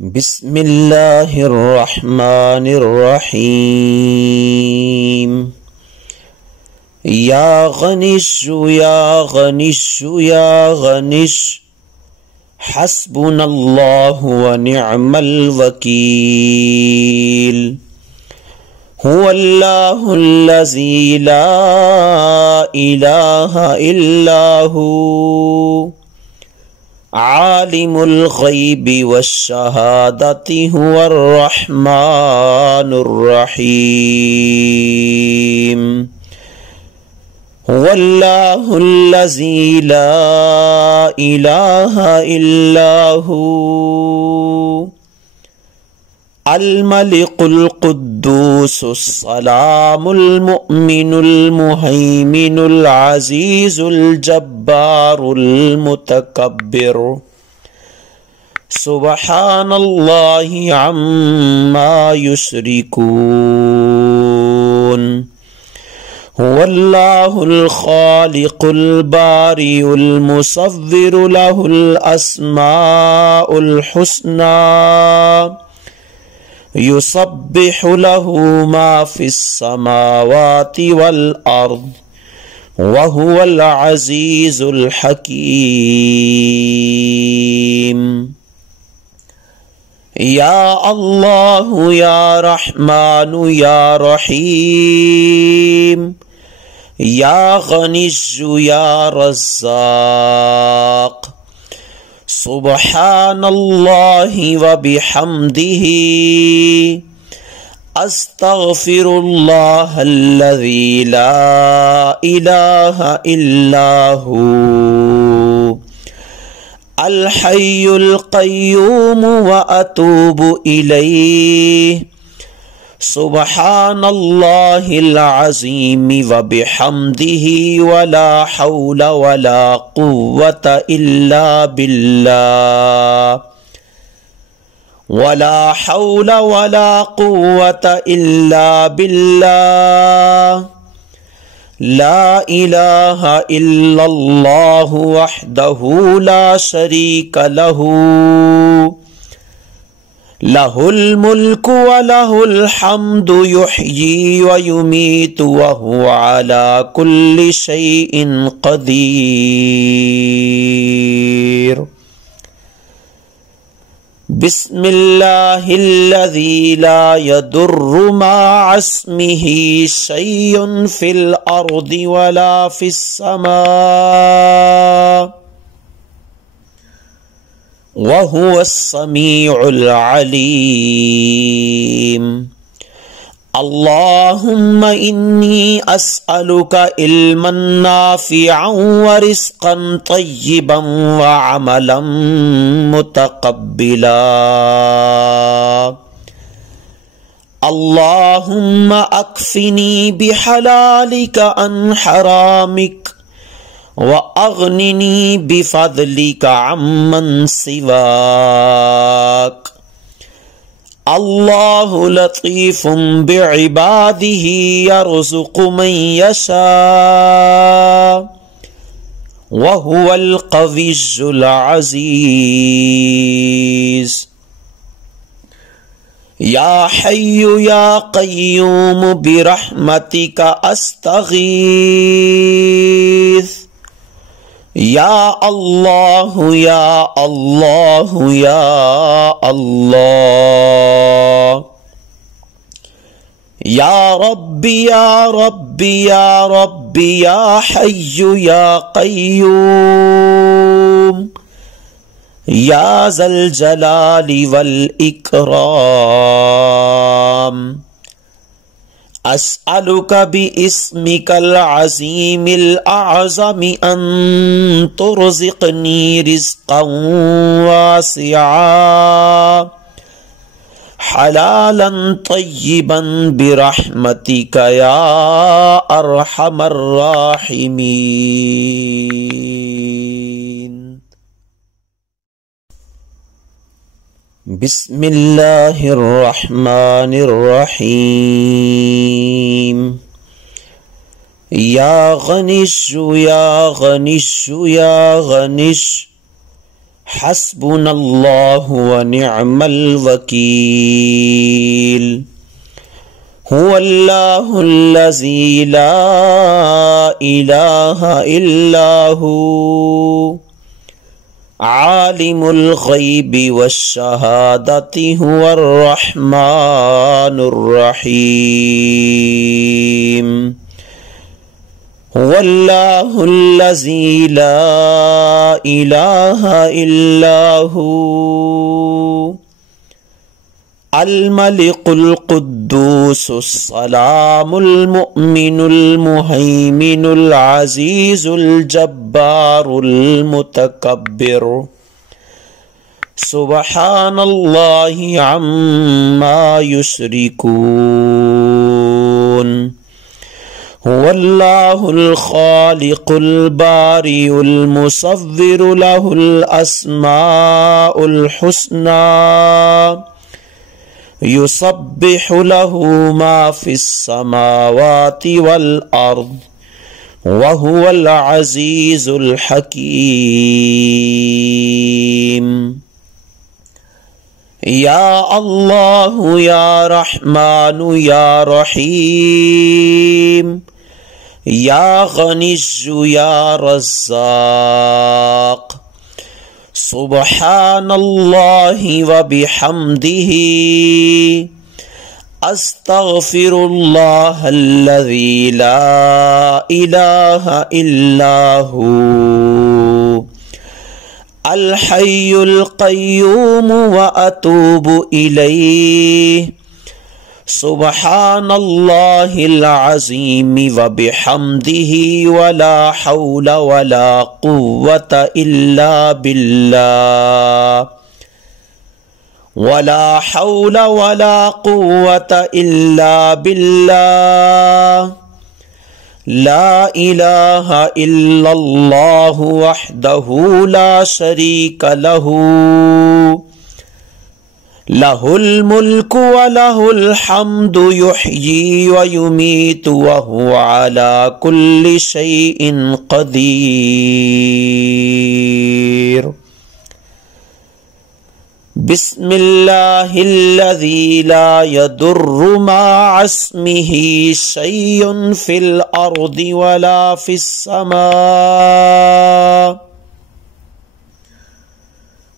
بسم الله الرحمن الرحيم. يا غنش يا غنش يا غنش حسبنا الله ونعم الوكيل. هو الله الذي لا إله إلا هو عالم الغيب والشهادة هو الرحمن الرحيم. هو الله الذي لا إله إلا هو الملك القدوس السلام المؤمن المهيمن العزيز الجبار المتكبر. سبحان الله عما يشركون. هو الله الخالق البارئ المصور له الأسماء الحسنى يسبح له ما في السماوات والأرض وهو العزيز الحكيم. يا الله يا رحمن يا رحيم يا غني يا رزاق. سبحان الله وبحمده أستغفر الله الذي لا إله إلا هو الحي القيوم وأتوب إليه. سبحان الله العظيم وبحمده ولا حول ولا قوة إلا بالله. ولا حول ولا قوة إلا بالله. لا إله إلا الله وحده لا شريك له. له الملك وله الحمد يحيي ويميت وهو على كل شيء قدير. بسم الله الذي لا يضر مع اسمه شيء في الأرض ولا في السماء وهو السميع العليم. اللهم إني أسألك علما نافعا ورزقا طيبا وعملا متقبلا. اللهم أكفني بحلالك عن حرامك وأغنني بفضلك عمن سواك. الله لطيف بعباده يرزق من يشاء وهو القوي العزيز. يا حي يا قيوم برحمتك أستغيث. يا الله يا الله يا الله. يا ربي يا ربي يا ربي يا حي يا قيوم يا ذا الجلال والإكرام. أسألك باسمك العظيم الأعظم أن ترزقني رزقا واسعا حلالا طيبا برحمتك يا أرحم الراحمين. بسم الله الرحمن الرحيم. يا غنش يا غنش يا غنش حسبنا الله ونعم الوكيل. هو الله الذي لا إله إلا هو عالم الغيب والشهادة هو الرحمن الرحيم. هو الله الذي لا إله إلا هو الملك القدوس السلام المؤمن المهيمن العزيز الجبار المتكبر. سبحان الله عما يشركون. هو الله الخالق البارئ المصور له الأسماء الحسنى يسبح له ما في السماوات والأرض وهو العزيز الحكيم. يا الله يا رحمن يا رحيم يا غني يا رزاق. سبحان الله وبحمده أستغفر الله الذي لا إله إلا هو الحي القيوم وأتوب إليه. سبحان الله العظيم وبحمده ولا حول ولا قوة إلا بالله. ولا حول ولا قوة إلا بالله. لا إله إلا الله وحده لا شريك له. له الملك وله الحمد يحيي ويميت وهو على كل شيء قدير. بسم الله الذي لا يضر مع اسمه شيء في الأرض ولا في السماء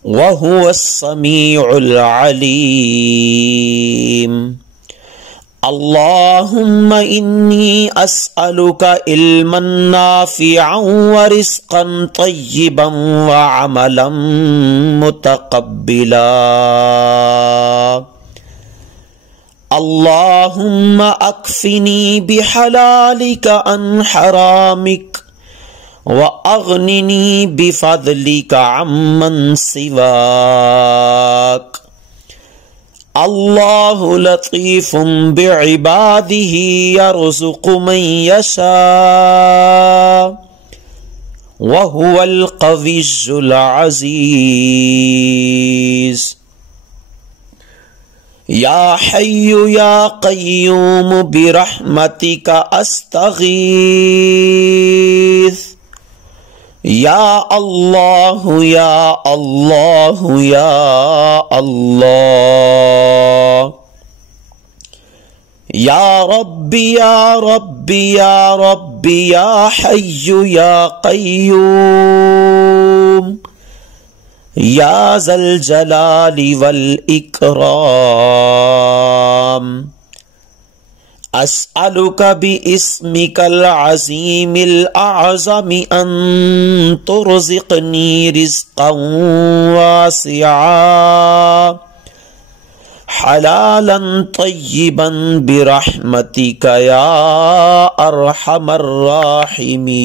وهو السميع العليم. اللهم إني أسألك علما نافعا ورزقا طيبا وعملا متقبلا. اللهم أكفني بحلالك عن حرامك وأغنني بفضلك عمن سواك. الله لطيف بعباده يرزق من يشاء وهو القوي العزيز. يا حي يا قيوم برحمتك أستغيث. يا الله يا الله يا الله. يا ربي يا ربي يا ربي يا حي يا قيوم يا ذا الجلال والإكرام. أسألك باسمك العظيم الأعظم أن ترزقني رزقا واسعا حلالا طيبا برحمتك يا أرحم الراحمين.